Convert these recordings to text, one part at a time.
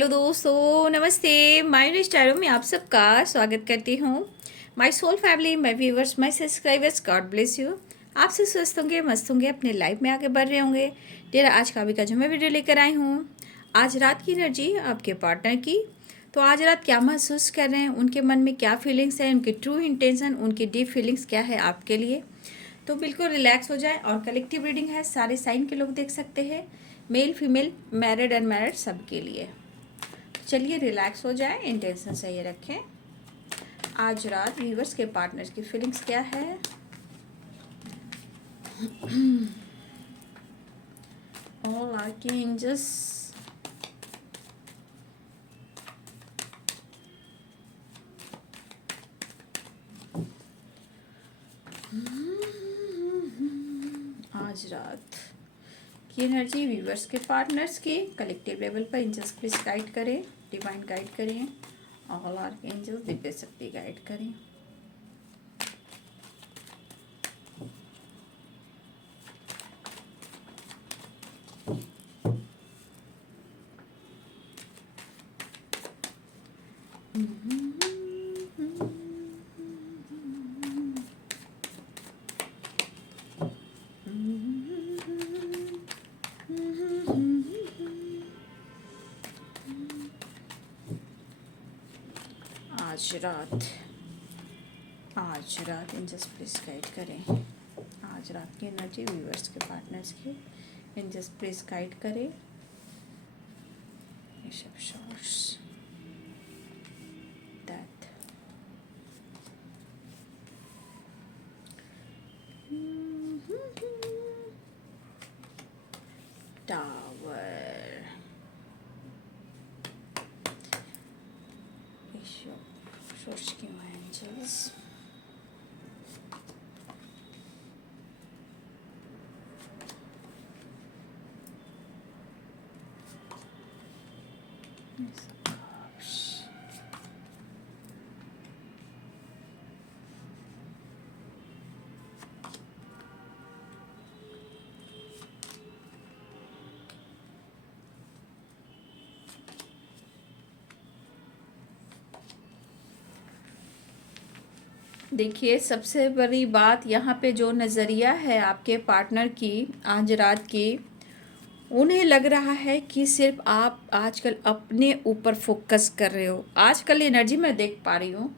Hello दोस्तों, नमस्ते। My style में आप सबका स्वागत करती हूँ। My soul family, my viewers, my subscribers, God bless you. आप सब स्वस्थ होंगे, मस्त होंगे, अपने लाइफ में आगे बढ़ रहे होंगे। डेरा आज का जो मैं वीडियो लेकर आई हूँ, आज रात की एनर्जी आपके पार्टनर की। तो आज रात क्या महसूस कर रहे हैं, उनके मन में क्या फीलिंग्स हैं, उनकी ट्रू इंटेंशन, उनकी डीप फीलिंग्स क्या है आपके लिए। तो बिल्कुल रिलैक्स हो जाए। और कलेक्टिव रीडिंग है, सारे साइन के लोग देख सकते हैं, मेल फीमेल, मैरिड अनमैरिड, सबके लिए। चलिए रिलैक्स हो जाए, इंटेंशन सही रखें। आज रात व्यूवर्स के पार्टनर्स की फीलिंग्स क्या है। ऑल आर्कएंजल्स, आज रात की एनर्जी व्यूवर्स के पार्टनर्स की कलेक्टिव लेवल पर एंजल्स प्लीज गाइड करें, डिवाइन गाइड करें। ऑल आर्कएंजल्स दिव्य शक्ति गाइड करें। आज रात एंजल्स प्लीज गाइड करें। आज रात की एनर्जी व्यूवर्स के पार्टनर्स की एंजल्स प्लीज गाइड करें। डेथ, टावर, सोच क्यों है एंजल्स। देखिए, सबसे बड़ी बात यहाँ पे जो नज़रिया है आपके पार्टनर की आज रात की, उन्हें लग रहा है कि सिर्फ आप आजकल अपने ऊपर फोकस कर रहे हो। आजकल एनर्जी में देख पा रही हूँ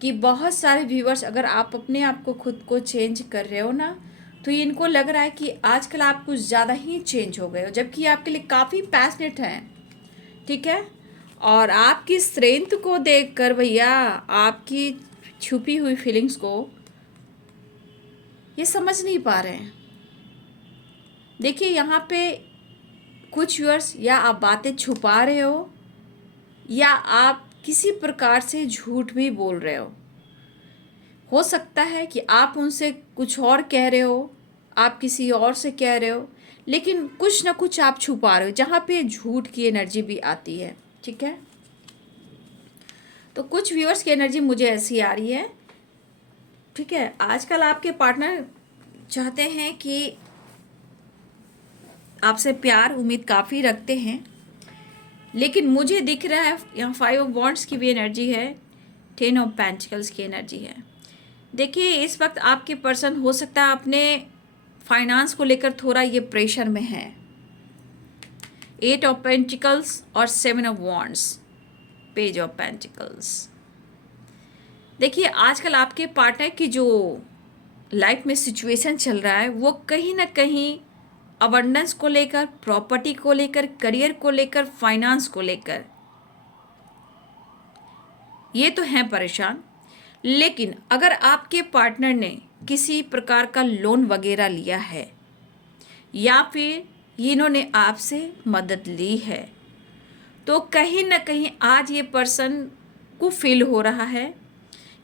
कि बहुत सारे व्यूवर्स, अगर आप अपने आप को खुद को चेंज कर रहे हो ना, तो इनको लग रहा है कि आजकल आप कुछ ज़्यादा ही चेंज हो गए हो, जबकि आपके लिए काफ़ी पैशनेट हैं। ठीक है। और आपकी स्ट्रेंथ को देखकर भैया, आपकी छुपी हुई फीलिंग्स को ये समझ नहीं पा रहे हैं। देखिए, यहाँ पे कुछ व्यूअर्स, या आप बातें छुपा रहे हो या आप किसी प्रकार से झूठ भी बोल रहे हो सकता है कि आप उनसे कुछ और कह रहे हो, आप किसी और से कह रहे हो, लेकिन कुछ ना कुछ आप छुपा रहे हो, जहाँ पे झूठ की एनर्जी भी आती है। ठीक है। तो कुछ व्यूअर्स की एनर्जी मुझे ऐसी आ रही है। ठीक है। आजकल आपके पार्टनर चाहते हैं कि आपसे प्यार उम्मीद काफ़ी रखते हैं, लेकिन मुझे दिख रहा है यहाँ 5 ऑफ वॉन्ड्स की भी एनर्जी है, 10 ऑफ पेंटिकल्स की एनर्जी है। देखिए, इस वक्त आपके पर्सन हो सकता है अपने फाइनेंस को लेकर थोड़ा ये प्रेशर में है। 8 ऑफ पेंटिकल्स और 7 of wands, page of pentacles. देखिए, आजकल आपके पार्टनर की जो लाइफ में सिचुएशन चल रहा है, वो कहीं ना कहीं अबंडेंस को लेकर, प्रॉपर्टी को लेकर, करियर को लेकर, फाइनेंस को लेकर ये तो हैं परेशान। लेकिन अगर आपके पार्टनर ने किसी प्रकार का लोन वगैरह लिया है, या फिर इन्होंने आपसे मदद ली है, तो कहीं ना कहीं आज ये पर्सन को फील हो रहा है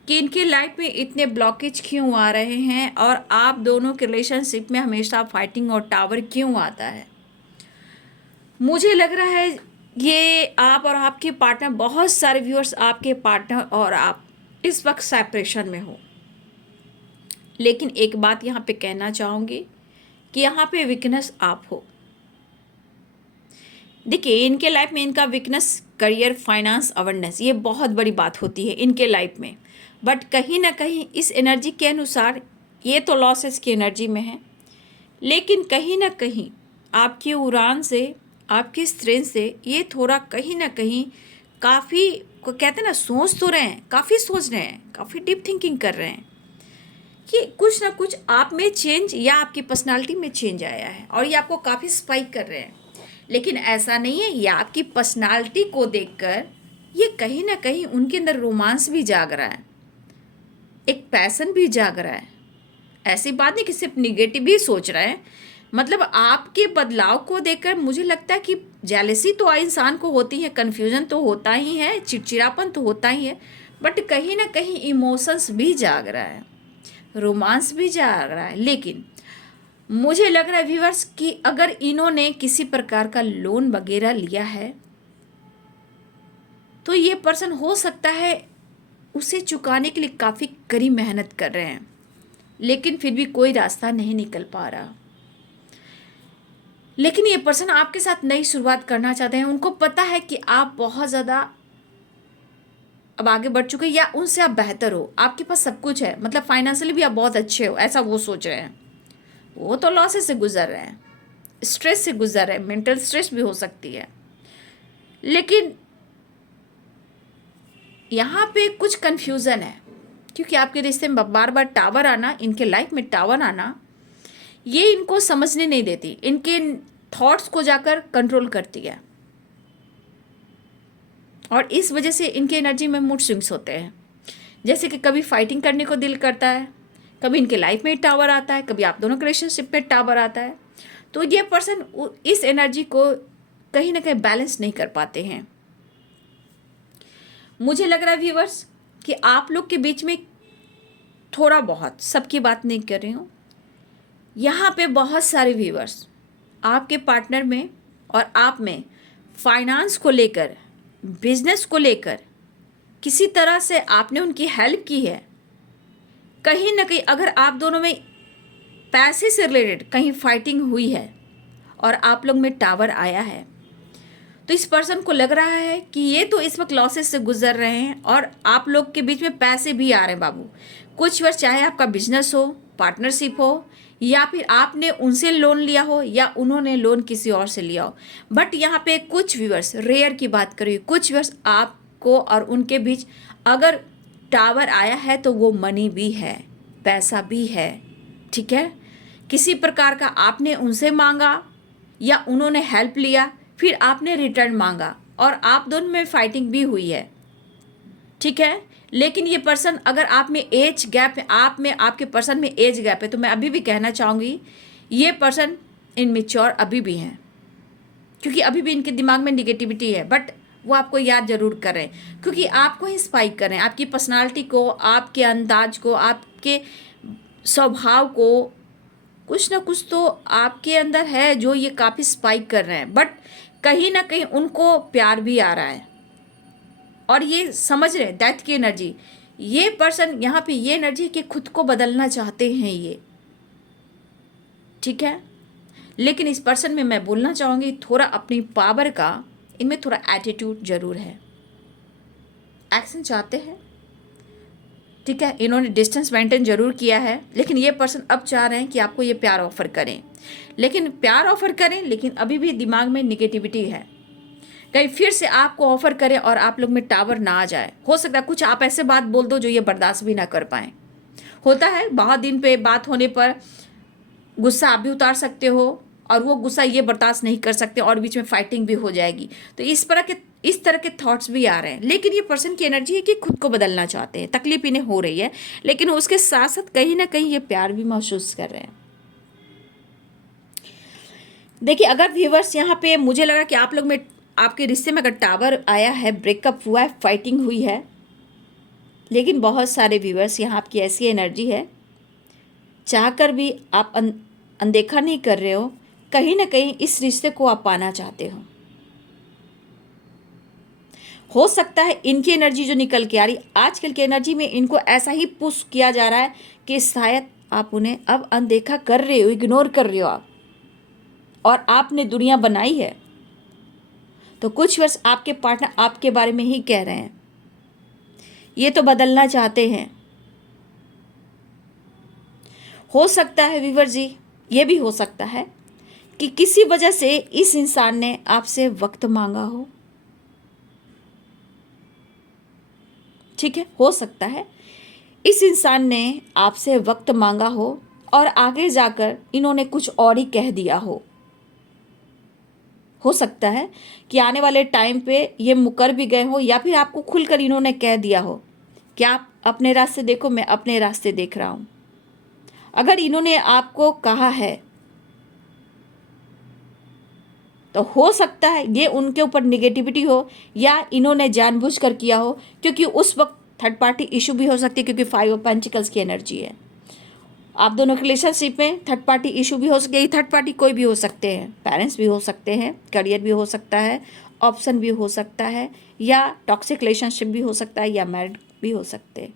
कि इनकी लाइफ में इतने ब्लॉकेज क्यों आ रहे हैं, और आप दोनों के रिलेशनशिप में हमेशा फाइटिंग और टावर क्यों आता है। मुझे लग रहा है ये आप और आपके पार्टनर, बहुत सारे व्यूअर्स, आपके पार्टनर और आप इस वक्त सेपरेशन में हो। लेकिन एक बात यहाँ पे कहना चाहूँगी कि यहाँ पे वीकनेस आप हो। देखिए, इनके लाइफ में इनका वीकनेस करियर, फाइनेंस, अवेयरनेस, ये बहुत बड़ी बात होती है इनके लाइफ में। बट कहीं ना कहीं इस एनर्जी के अनुसार ये तो लॉसेस की एनर्जी में है, लेकिन कहीं ना कहीं आपकी उड़ान से, आपकी स्ट्रेंथ से ये थोड़ा कहीं ना कहीं काफ़ी, को कहते हैं ना, सोच तो रहे हैं, काफ़ी सोच रहे हैं, काफ़ी डीप थिंकिंग कर रहे हैं कि कुछ ना कुछ आप में चेंज या आपकी पर्सनालिटी में चेंज आया है और ये आपको काफ़ी स्पाइक कर रहे हैं। लेकिन ऐसा नहीं है, ये आपकी पर्सनालिटी को देखकर ये कहीं ना कहीं उनके अंदर रोमांस भी जाग रहा है, एक पैसन भी जाग रहा है। ऐसी बात नहीं कि सिर्फ निगेटिव ही सोच रहा है। मतलब आपके बदलाव को देखकर मुझे लगता है कि जेलसी तो इंसान को होती है, कन्फ्यूजन तो होता ही है, चिड़चिड़ापन तो होता ही है, बट कहीं ना कहीं इमोशंस भी जाग रहा है, रोमांस भी जाग रहा है। लेकिन मुझे लग रहा है व्यूअर्स कि अगर इन्होंने किसी प्रकार का लोन वगैरह लिया है तो ये पर्सन हो सकता है उसे चुकाने के लिए काफ़ी कड़ी मेहनत कर रहे हैं, लेकिन फिर भी कोई रास्ता नहीं निकल पा रहा। लेकिन ये पर्सन आपके साथ नई शुरुआत करना चाहते हैं। उनको पता है कि आप बहुत ज़्यादा अब आगे बढ़ चुके हैं या उनसे आप बेहतर हो, आपके पास सब कुछ है, मतलब फाइनेंशियली भी आप बहुत अच्छे हो, ऐसा वो सोच रहे हैं। वो तो लॉसेस से गुजर रहे हैं, स्ट्रेस से गुजर रहे हैं, मेंटल स्ट्रेस भी हो सकती है। लेकिन यहाँ पे कुछ कन्फ्यूज़न है, क्योंकि आपके रिश्ते में बार बार टावर आना, इनके लाइफ में टावर आना, ये इनको समझने नहीं देती, इनके थॉट्स को जाकर कंट्रोल करती है और इस वजह से इनके एनर्जी में मूड स्विंग्स होते हैं। जैसे कि कभी फाइटिंग करने को दिल करता है, कभी इनके लाइफ में टावर आता है, कभी आप दोनों के रिलेशनशिप पे टावर आता है। तो ये पर्सन इस एनर्जी को कहीं ना कहीं बैलेंस नहीं कर पाते हैं। मुझे लग रहा है व्यूअर्स कि आप लोग के बीच में थोड़ा बहुत, सबकी बात नहीं कर रही हूँ, यहाँ पे बहुत सारे व्यूअर्स आपके पार्टनर में और आप में फाइनेंस को लेकर, बिजनेस को लेकर किसी तरह से आपने उनकी हेल्प की है। कहीं ना कहीं अगर आप दोनों में पैसे से रिलेटेड कहीं फाइटिंग हुई है और आप लोग में टावर आया है, तो इस पर्सन को लग रहा है कि ये तो इस वक्त लॉसेस से गुजर रहे हैं और आप लोग के बीच में पैसे भी आ रहे हैं बाबू। कुछ वर्ष चाहे आपका बिजनेस हो, पार्टनरशिप हो, या फिर आपने उनसे लोन लिया हो या उन्होंने लोन किसी और से लिया हो, बट यहाँ पे कुछ व्यूअर्स, रेयर की बात करिए, कुछ व्यूअर्स आपको और उनके बीच अगर टावर आया है तो वो मनी भी है, पैसा भी है, ठीक है। किसी प्रकार का आपने उनसे मांगा या उन्होंने हेल्प लिया, फिर आपने रिटर्न मांगा और आप दोनों में फाइटिंग भी हुई है, ठीक है। लेकिन ये पर्सन, अगर आप में एज गैप है, आप में, आपके पर्सन में एज गैप है, तो मैं अभी भी कहना चाहूँगी ये पर्सन इनमेच्योर अभी भी हैं, क्योंकि अभी भी इनके दिमाग में निगेटिविटी है। बट वो आपको याद जरूर कर रहे हैं, क्योंकि आपको ही स्पाइक कर रहे हैं, आपकी पर्सनालिटी को, आपके अंदाज को, आपके स्वभाव को। कुछ ना कुछ तो आपके अंदर है जो ये काफ़ी स्पाइक कर रहे हैं। बट कहीं ना कहीं उनको प्यार भी आ रहा है और ये समझ रहे हैं डेथ की एनर्जी। ये पर्सन यहाँ पे ये एनर्जी कि खुद को बदलना चाहते हैं ये, ठीक है। लेकिन इस पर्सन में मैं बोलना चाहूँगी थोड़ा अपनी पावर का इनमें थोड़ा एटीट्यूड जरूर है, एक्शन चाहते हैं, ठीक है। इन्होंने डिस्टेंस मेंटेन जरूर किया है, लेकिन ये पर्सन अब चाह रहे हैं कि आपको ये प्यार ऑफर करें, लेकिन प्यार ऑफर करें, लेकिन अभी भी दिमाग में निगेटिविटी है। कहीं फिर से आपको ऑफर करें और आप लोग में टावर ना आ जाए। हो सकता है कुछ आप ऐसे बात बोल दो जो ये बर्दाश्त भी ना कर पाएँ। होता है, बहुत दिन पे बात होने पर गुस्सा आप भी उतार सकते हो और वो गुस्सा ये बर्दाश्त नहीं कर सकते और बीच में फाइटिंग भी हो जाएगी। तो इस तरह के थॉट्स भी आ रहे हैं। लेकिन ये पर्सन की एनर्जी है कि खुद को बदलना चाहते हैं, तकलीफ इन्हें हो रही है, लेकिन उसके साथ साथ कहीं ना कहीं ये प्यार भी महसूस कर रहे हैं। देखिए, अगर व्यूवर्स यहाँ पे मुझे लगा कि आप लोग में, आपके रिश्ते में अगर टावर आया है, ब्रेकअप हुआ है, फाइटिंग हुई है, लेकिन बहुत सारे व्यूवर्स यहाँ आपकी ऐसी एनर्जी है, चाहकर भी आप अनदेखा नहीं कर रहे हो, कहीं ना कहीं इस रिश्ते को आप पाना चाहते हो सकता है इनकी एनर्जी जो निकल के आ रही, आजकल की एनर्जी में इनको ऐसा ही पुश किया जा रहा है कि शायद आप उन्हें अब अनदेखा कर रहे हो, इग्नोर कर रहे हो आप, और आपने दुनिया बनाई है, तो कुछ व्यूअर्स आपके पार्टनर आपके बारे में ही कह रहे हैं, ये तो बदलना चाहते हैं। हो सकता है व्यूअर जी, ये भी हो सकता है कि किसी वजह से इस इंसान ने आपसे वक्त मांगा हो। ठीक है, हो सकता है इस इंसान ने आपसे वक्त मांगा हो और आगे जाकर इन्होंने कुछ और ही कह दिया हो सकता है कि आने वाले टाइम पे ये मुकर भी गए हो, या फिर आपको खुलकर इन्होंने कह दिया हो कि आप अपने रास्ते देखो, मैं अपने रास्ते देख रहा हूँ। अगर इन्होंने आपको कहा है तो हो सकता है ये उनके ऊपर निगेटिविटी हो, या इन्होंने जानबूझकर किया हो, क्योंकि उस वक्त थर्ड पार्टी इशू भी हो सकती है, क्योंकि 5 ऑफ पेंटिकल्स की एनर्जी है। आप दोनों के रिलेशनशिप में थर्ड पार्टी इशू भी हो सकती है। थर्ड पार्टी कोई भी हो सकते हैं, पेरेंट्स भी हो सकते हैं, करियर भी हो सकता है, ऑप्शन भी हो सकता है, या टॉक्सिक रिलेशनशिप भी हो सकता है, या मैरिड भी हो सकते हैं।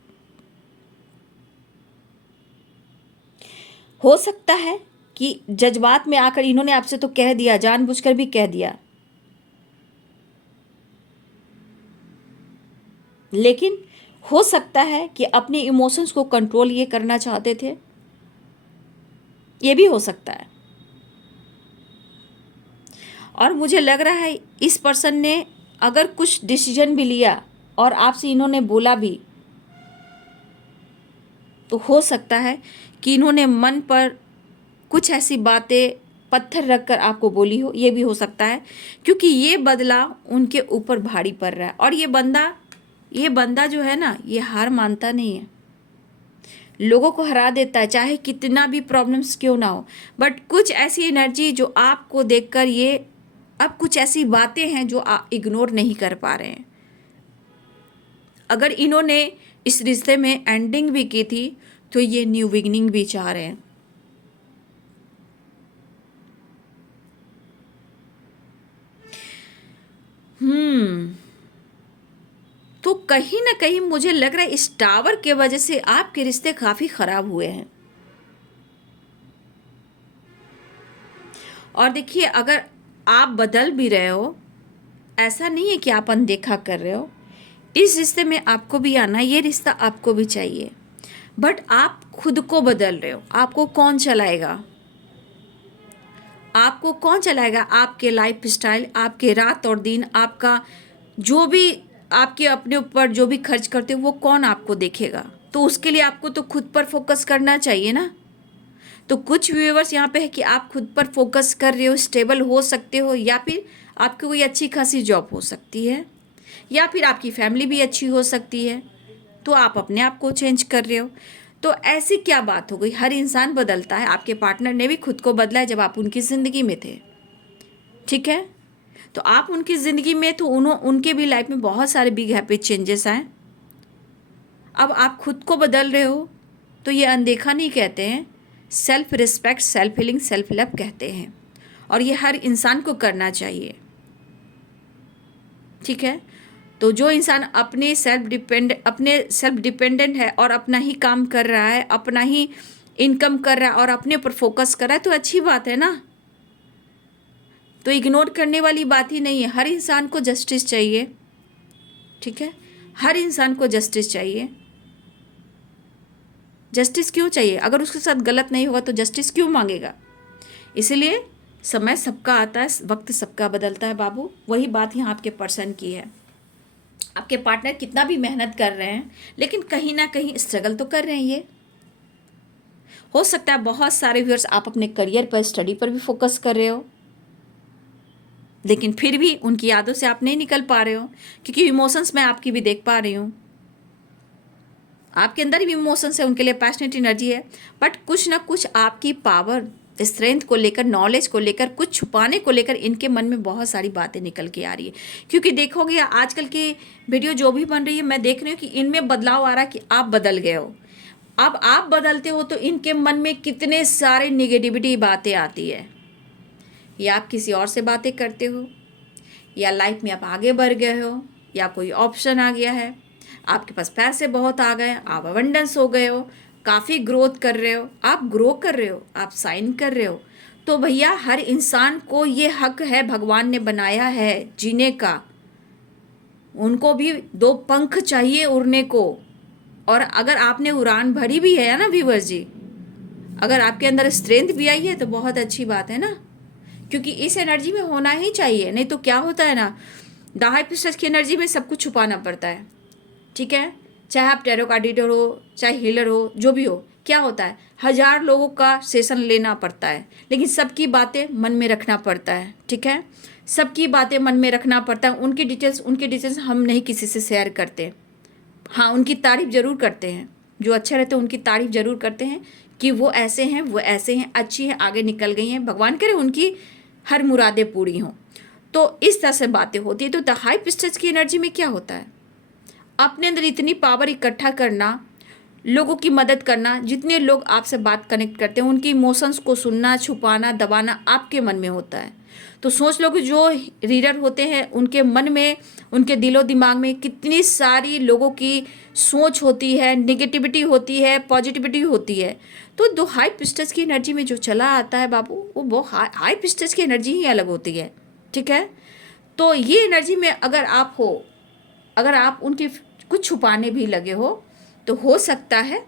हो सकता है कि जज्बात में आकर इन्होंने आपसे तो कह दिया, जानबूझकर भी कह दिया, लेकिन हो सकता है कि अपने इमोशंस को कंट्रोल ये करना चाहते थे, ये भी हो सकता है। और मुझे लग रहा है इस पर्सन ने अगर कुछ डिसीजन भी लिया और आपसे इन्होंने बोला भी, तो हो सकता है कि इन्होंने मन पर कुछ ऐसी बातें पत्थर रखकर आपको बोली हो, ये भी हो सकता है, क्योंकि ये बदला उनके ऊपर भारी पड़ रहा है। और ये बंदा जो है ना, ये हार मानता नहीं है, लोगों को हरा देता है, चाहे कितना भी प्रॉब्लम्स क्यों ना हो। बट कुछ ऐसी एनर्जी जो आपको देखकर ये, अब कुछ ऐसी बातें हैं जो आप इग्नोर नहीं कर पा रहे हैं। अगर इन्होंने इस रिश्ते में एंडिंग भी की थी तो ये न्यू बिगिनिंग भी चाह रहे हैं। तो कहीं ना कहीं मुझे लग रहा है इस टावर के वजह से आपके रिश्ते काफ़ी ख़राब हुए हैं। और देखिए, अगर आप बदल भी रहे हो, ऐसा नहीं है कि आप अनदेखा कर रहे हो, इस रिश्ते में आपको भी आना, ये रिश्ता आपको भी चाहिए, बट आप खुद को बदल रहे हो। आपको कौन चलाएगा? आपको कौन चलाएगा? आपके लाइफ स्टाइल, आपके रात और दिन, आपका जो भी आपके अपने ऊपर जो भी खर्च करते हो वो कौन आपको देखेगा? तो उसके लिए आपको तो खुद पर फोकस करना चाहिए ना। तो कुछ व्यूअर्स यहाँ पे है कि आप खुद पर फोकस कर रहे हो, स्टेबल हो सकते हो, या फिर आपकी कोई अच्छी खासी जॉब हो सकती है, या फिर आपकी फैमिली भी अच्छी हो सकती है, तो आप अपने आप को चेंज कर रहे हो। तो ऐसी क्या बात हो गई? हर इंसान बदलता है, आपके पार्टनर ने भी खुद को बदला है जब आप उनकी ज़िंदगी में थे। ठीक है, तो आप उनकी ज़िंदगी में, तो उनके भी लाइफ में बहुत सारे बिग हैप्पी चेंजेस आए। अब आप खुद को बदल रहे हो, तो ये अनदेखा नहीं कहते हैं, self respect, self healing, self love कहते हैं, और ये हर इंसान को करना चाहिए। ठीक है, तो जो इंसान अपने सेल्फ डिपेंडेंट है और अपना ही काम कर रहा है, अपना ही इनकम कर रहा है और अपने ऊपर फोकस कर रहा है, तो अच्छी बात है ना। तो इग्नोर करने वाली बात ही नहीं है। हर इंसान को जस्टिस चाहिए। ठीक है, हर इंसान को जस्टिस चाहिए। जस्टिस क्यों चाहिए? अगर उसके साथ गलत नहीं होगा तो जस्टिस क्यों मांगेगा? इसलिए समय सबका आता है, वक्त सबका बदलता है बाबू। वही बात यहाँ आपके पर्सन की है। आपके पार्टनर कितना भी मेहनत कर रहे हैं, लेकिन कहीं ना कहीं स्ट्रगल तो कर रहे हैं। ये हो सकता है बहुत सारे व्यूअर्स आप अपने करियर पर, स्टडी पर भी फोकस कर रहे हो, लेकिन फिर भी उनकी यादों से आप नहीं निकल पा रहे हो, क्योंकि इमोशंस मैं आपकी भी देख पा रही हूँ। आपके अंदर भी इमोशंस है, उनके लिए पैशनेट एनर्जी है, बट कुछ ना कुछ आपकी पावर, स्ट्रेंथ को लेकर, नॉलेज को लेकर, कुछ छुपाने को लेकर इनके मन में बहुत सारी बातें निकल के आ रही है। क्योंकि देखोगे आजकल की वीडियो जो भी बन रही है, मैं देख रही हूँ कि इनमें बदलाव आ रहा है कि आप बदल गए हो। अब आप बदलते हो तो इनके मन में कितने सारे निगेटिविटी बातें आती है। या आप किसी और से बातें करते हो, या लाइफ में आप आगे बढ़ गए हो, या कोई ऑप्शन आ गया है, आपके पास पैसे बहुत आ गए, आप अबंडेंस हो गए हो, काफ़ी ग्रोथ कर रहे हो, आप ग्रो कर रहे हो, आप साइन कर रहे हो, तो भैया हर इंसान को ये हक है, भगवान ने बनाया है जीने का। उनको भी दो पंख चाहिए उड़ने को। और अगर आपने उड़ान भरी भी है ना व्यूअर्स जी, अगर आपके अंदर स्ट्रेंथ भी आई है तो बहुत अच्छी बात है ना, क्योंकि इस एनर्जी में होना ही चाहिए। नहीं तो क्या होता है ना, द हाई प्रीस्टेस की एनर्जी में सब कुछ छुपाना पड़ता है। ठीक है, चाहे आप टैरो कार्ड रीडर हो, चाहे हीलर हो, जो भी हो, क्या होता है 1000 लोगों का सेशन लेना पड़ता है, लेकिन सबकी बातें मन में रखना पड़ता है। ठीक है, सबकी बातें मन में रखना पड़ता है। उनकी डिटेल्स हम नहीं किसी से शेयर करते। हाँ, उनकी तारीफ ज़रूर करते हैं, जो अच्छे रहते हैं उनकी तारीफ ज़रूर करते हैं कि वो ऐसे हैं, वो ऐसे हैं, अच्छी हैं, आगे निकल गई हैं, भगवान करे उनकी हर मुरादें पूरी हों। तो इस तरह से बातें होती है। तो द हाई प्रीस्टेस की एनर्जी में क्या होता है, अपने अंदर इतनी पावर इकट्ठा करना, लोगों की मदद करना। जितने लोग आपसे बात कनेक्ट करते हैं उनकी इमोशंस को सुनना, छुपाना, दबाना आपके मन में होता है। तो सोच लो कि जो रीडर होते हैं उनके मन में, उनके दिलो दिमाग में कितनी सारी लोगों की सोच होती है, नेगेटिविटी होती है, पॉजिटिविटी होती है। तो दो हाई प्रीस्टेस की एनर्जी में जो चला आता है बाबू, वो हाई प्रीस्टेस की एनर्जी ही अलग होती है। ठीक है, तो ये एनर्जी में अगर आप हो, अगर आप उनके कुछ छुपाने भी लगे हो तो सकता है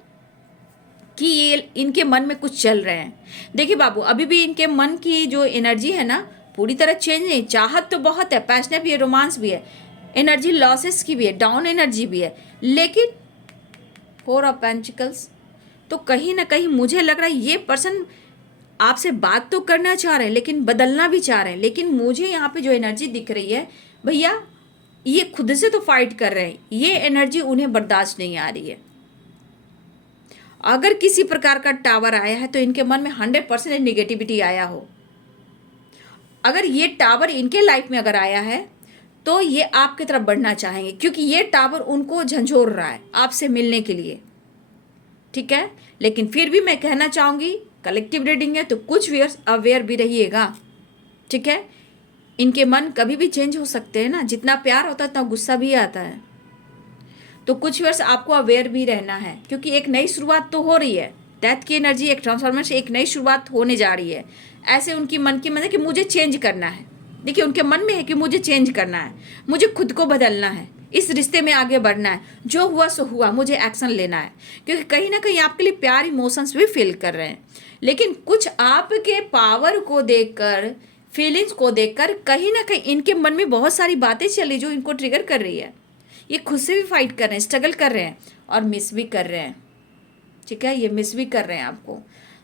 कि ये इनके मन में कुछ चल रहे हैं। देखिए बाबू, अभी भी इनके मन की जो एनर्जी है ना पूरी तरह चेंज नहीं। चाहत तो बहुत है, पैशनेट भी है, रोमांस भी है, एनर्जी लॉसेस की भी है, डाउन एनर्जी भी है, लेकिन 4 ऑफ पेंटिकल्स, तो कहीं ना कहीं मुझे लग रहा है ये पर्सन आपसे बात तो करना चाह रहे हैं लेकिन बदलना भी चाह रहे हैं। लेकिन मुझे यहाँ पे जो एनर्जी दिख रही है भैया, ये खुद से तो फाइट कर रहे हैं, ये एनर्जी उन्हें बर्दाश्त नहीं आ रही है। अगर किसी प्रकार का टावर आया है तो इनके मन में 100% निगेटिविटी आया हो। अगर ये टावर इनके लाइफ में अगर आया है तो ये आपकी तरफ बढ़ना चाहेंगे, क्योंकि ये टावर उनको झंझोर रहा है आपसे मिलने के लिए। ठीक है, लेकिन फिर भी मैं कहना चाहूँगी कलेक्टिव रीडिंग है तो कुछ व्यूअर्स अवेयर भी रहिएगा। ठीक है, इनके मन कभी भी चेंज हो सकते हैं ना, जितना प्यार होता है उतना गुस्सा भी आता है। तो कुछ वर्ष आपको अवेयर भी रहना है, क्योंकि एक नई शुरुआत तो हो रही है। डेथ की एनर्जी, एक ट्रांसफॉर्मेशन, एक नई शुरुआत होने जा रही है। ऐसे उनकी मन की मन है कि मुझे चेंज करना है। देखिए उनके मन में है कि मुझे चेंज करना है, मुझे खुद को बदलना है, इस रिश्ते में आगे बढ़ना है, जो हुआ सो हुआ, मुझे एक्शन लेना है। क्योंकि कहीं ना कहीं आपके लिए प्यार इमोशंस भी फील कर रहे हैं, लेकिन कुछ आपके पावर को देखकर, फीलिंग्स को देखकर कहीं ना कहीं इनके मन में बहुत सारी बातें चली जो इनको ट्रिगर कर रही है। ये खुद से भी फाइट कर रहे हैं, स्ट्रगल कर रहे हैं और मिस भी कर रहे हैं। ठीक है, ये मिस भी कर रहे हैं आपको।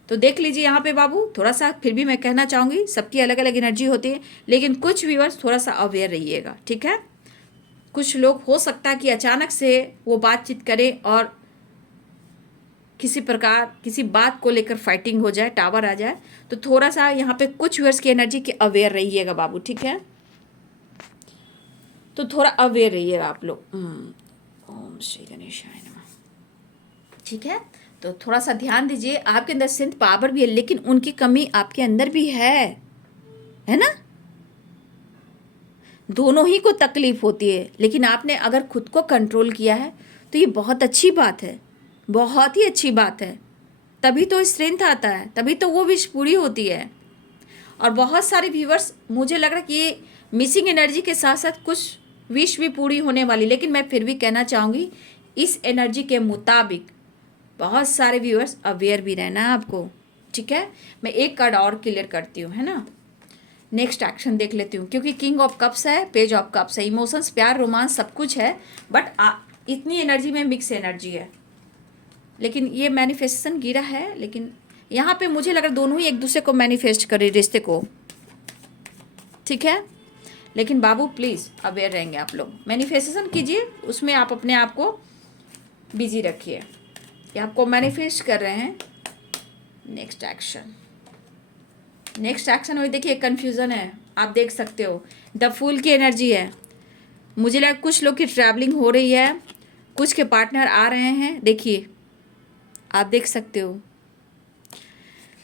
तो देख लीजिए यहाँ पे बाबू, थोड़ा सा फिर भी मैं कहना चाहूँगी सबकी अलग अलग एनर्जी होती है, लेकिन कुछ व्यूअर्स थोड़ा सा अवेयर रहिएगा। ठीक है, कुछ लोग हो सकता है कि अचानक से वो बातचीत करें और किसी प्रकार किसी बात को लेकर फाइटिंग हो जाए, टावर आ जाए। तो थोड़ा सा यहाँ पे कुछ व्यूअर्स की एनर्जी के अवेयर रहिएगा बाबू। ठीक है, तो थोड़ा अवेयर रहिएगा आप लोग। ओम श्री गणेशाय नमः। ठीक है, तो थोड़ा सा ध्यान दीजिए। आपके अंदर सिंथ पावर भी है, लेकिन उनकी कमी आपके अंदर भी है ना। दोनों ही को तकलीफ होती है, लेकिन आपने अगर खुद को कंट्रोल किया है तो ये बहुत अच्छी बात है, बहुत ही अच्छी बात है। तभी तो स्ट्रेंथ आता है, तभी तो वो विश पूरी होती है। और बहुत सारे व्यूवर्स, मुझे लग रहा है कि ये मिसिंग एनर्जी के साथ साथ कुछ विश भी पूरी होने वाली, लेकिन मैं फिर भी कहना चाहूँगी इस एनर्जी के मुताबिक बहुत सारे व्यूअर्स अवेयर भी रहना है आपको। ठीक है, मैं एक कार्ड और क्लियर करती हूँ, है ना। नेक्स्ट एक्शन देख लेती हूँ, क्योंकि किंग ऑफ कप्स है, पेज ऑफ कप्स है, इमोशंस, प्यार, रोमांस सब कुछ है, बट इतनी एनर्जी में मिक्स एनर्जी है। लेकिन ये मैनिफेस्टेशन गिरा है, लेकिन यहाँ पे मुझे लग रहा है दोनों ही एक दूसरे को मैनिफेस्ट करे, रिश्ते को। ठीक है, लेकिन बाबू प्लीज़ अवेयर रहेंगे आप लोग। मैनिफेस्टेशन कीजिए, उसमें आप अपने आप को बिजी रखिए कि आपको मैनिफेस्ट कर रहे हैं। नेक्स्ट एक्शन में देखिए कन्फ्यूज़न है, आप देख सकते हो। द फूल की एनर्जी है, मुझे लगा कुछ लोग की ट्रैवलिंग हो रही है, कुछ के पार्टनर आ रहे हैं, देखिए आप देख सकते हो।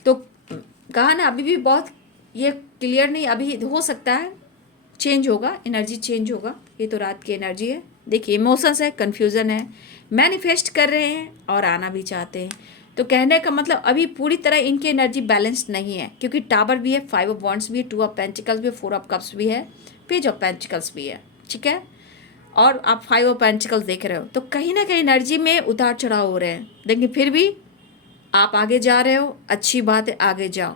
तो कहा ना अभी भी बहुत ये क्लियर नहीं, अभी हो सकता है चेंज होगा, एनर्जी चेंज होगा। ये तो रात की एनर्जी है। देखिए इमोशंस है, कन्फ्यूज़न है, मैनिफेस्ट कर रहे हैं और आना भी चाहते हैं। तो कहने का मतलब अभी पूरी तरह इनकी एनर्जी बैलेंस्ड नहीं है, क्योंकि टावर भी है, 5 ऑफ वॉन्ड्स भी है, 2 ऑफ पेंटिकल्स भी है, 4 ऑफ कप्स भी है, पेज ऑफ पेंटिकल्स भी है, ठीक है। और आप 5 ऑफ पेंटिकल्स देख रहे हो, तो कहीं ना कहीं एनर्जी में उतार चढ़ाव हो रहे हैं, लेकिन फिर भी आप आगे जा रहे हो, अच्छी बात है, आगे जाओ,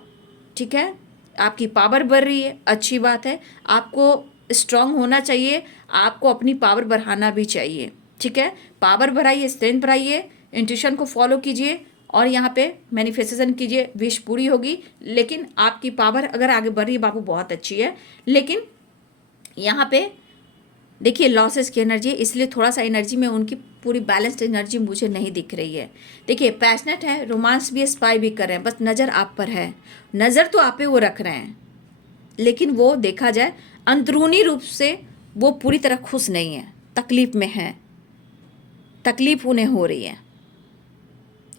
ठीक है। आपकी पावर बढ़ रही है, अच्छी बात है, आपको स्ट्रांग होना चाहिए, आपको अपनी पावर बढ़ाना भी चाहिए, ठीक है। पावर बढ़ाइए, स्ट्रेंथ बढ़ाइए, इंट्यूशन को फॉलो कीजिए और यहाँ पे मैनिफेस्टेशन कीजिए, विश पूरी होगी। लेकिन आपकी पावर अगर आगे बढ़ रही है बाबू, बहुत अच्छी है, लेकिन यहाँ पे देखिए लॉसेस की एनर्जी, इसलिए थोड़ा सा एनर्जी में उनकी पूरी बैलेंस्ड एनर्जी मुझे नहीं दिख रही है। देखिए पैशनेट है, रोमांस भी है, स्पाई भी कर रहे हैं, बस नज़र आप पर है, नज़र तो आप पे वो रख रहे हैं, लेकिन वो देखा जाए अंदरूनी रूप से वो पूरी तरह खुश नहीं है, तकलीफ़ में है, तकलीफ़ उन्हें हो रही है,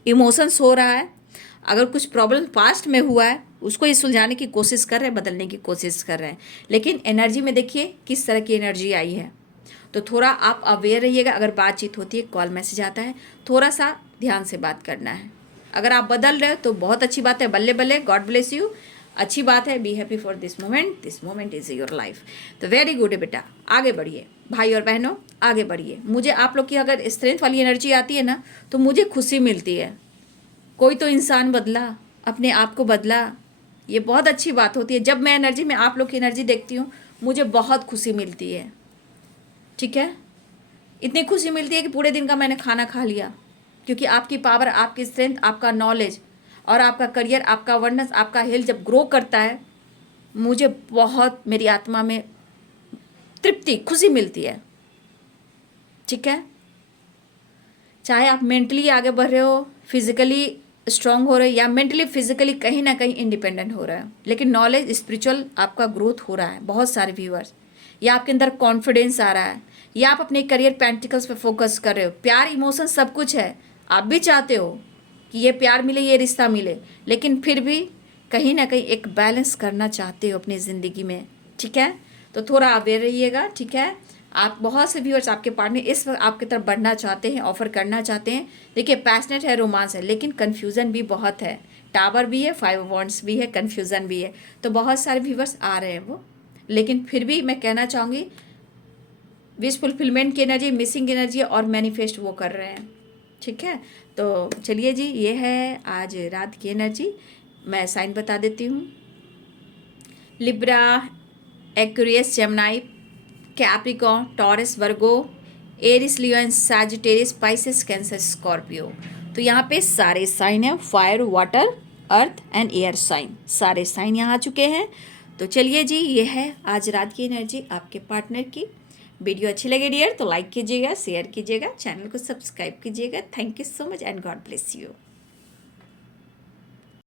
इमोशंस हो रहा है। अगर कुछ प्रॉब्लम पास्ट में हुआ है उसको ये सुलझाने की कोशिश कर रहे हैं, बदलने की कोशिश कर रहे हैं, लेकिन एनर्जी में देखिए किस तरह की एनर्जी आई है। तो थोड़ा आप अवेयर रहिएगा, अगर बातचीत होती है, कॉल मैसेज आता है, थोड़ा सा ध्यान से बात करना है। अगर आप बदल रहे हो तो बहुत अच्छी बात है, बल्ले बल्ले, गॉड ब्लेस यू, अच्छी बात है, be happy for this moment is your life. तो वेरी गुड है बेटा, आगे बढ़िए भाई और बहनों, आगे बढ़िए। मुझे आप लोग की अगर स्ट्रेंथ वाली एनर्जी आती है ना तो मुझे खुशी मिलती है। कोई तो इंसान बदला, अपने आप को बदला, ये बहुत अच्छी बात होती है। जब मैं एनर्जी में आप लोग की एनर्जी देखती हूँ मुझे बहुत खुशी मिलती है, ठीक है। इतनी खुशी मिलती है कि पूरे दिन का मैंने खाना खा लिया, क्योंकि आपकी पावर, आपकी स्ट्रेंथ, आपका नॉलेज और आपका करियर, आपका अवेयरनेस, आपका हेल्थ जब ग्रो करता है, मुझे बहुत, मेरी आत्मा में तृप्ति, खुशी मिलती है, ठीक है। चाहे आप मेंटली आगे बढ़ रहे हो, फिजिकली स्ट्रांग हो रहे हो, या मेंटली फिजिकली कहीं ना कहीं इंडिपेंडेंट हो रहा है, लेकिन नॉलेज, स्पिरिचुअल आपका ग्रोथ हो रहा है, बहुत सारे व्यूअर्स, या आपके अंदर कॉन्फिडेंस आ रहा है, या आप अपने करियर पेंटिकल्स पे फोकस कर रहे हो। प्यार, इमोशन सब कुछ है, आप भी चाहते हो कि ये प्यार मिले, ये रिश्ता मिले, लेकिन फिर भी कहीं ना कहीं एक बैलेंस करना चाहते हो अपनी ज़िंदगी में, ठीक है। तो थोड़ा अवेयर रहिएगा, ठीक है। आप बहुत से व्यूअर्स, आपके पार्टनर इस वक्त आपकी तरफ बढ़ना चाहते हैं, ऑफर करना चाहते हैं। देखिए पैशनेट है, रोमांस है, लेकिन कन्फ्यूज़न भी बहुत है, टावर भी है, 5 वॉन्ड्स भी है, कन्फ्यूज़न भी है। तो बहुत सारे व्यूअर्स आ रहे हैं वो, लेकिन फिर भी मैं कहना चाहूँगी विश फुलफिलमेंट की एनर्जी, मिसिंग एनर्जी और मैनिफेस्ट वो कर रहे हैं, ठीक है। तो चलिए जी, ये है आज रात की एनर्जी। मैं साइन बता देती हूँ, Libra, Aquarius, Gemini, Capricorn, Taurus, Virgo, Aries, Leo and Sagittarius, Pisces, Cancer, Scorpio. तो यहाँ पे सारे साइन हैं, fire, water, earth and air sign, सारे साइन यहाँ आ चुके हैं। तो चलिए जी, ये है आज रात की एनर्जी आपके पार्टनर की। वीडियो अच्छी लगे डियर तो लाइक कीजिएगा, शेयर कीजिएगा, चैनल को सब्सक्राइब कीजिएगा। Thank you so much and God bless you.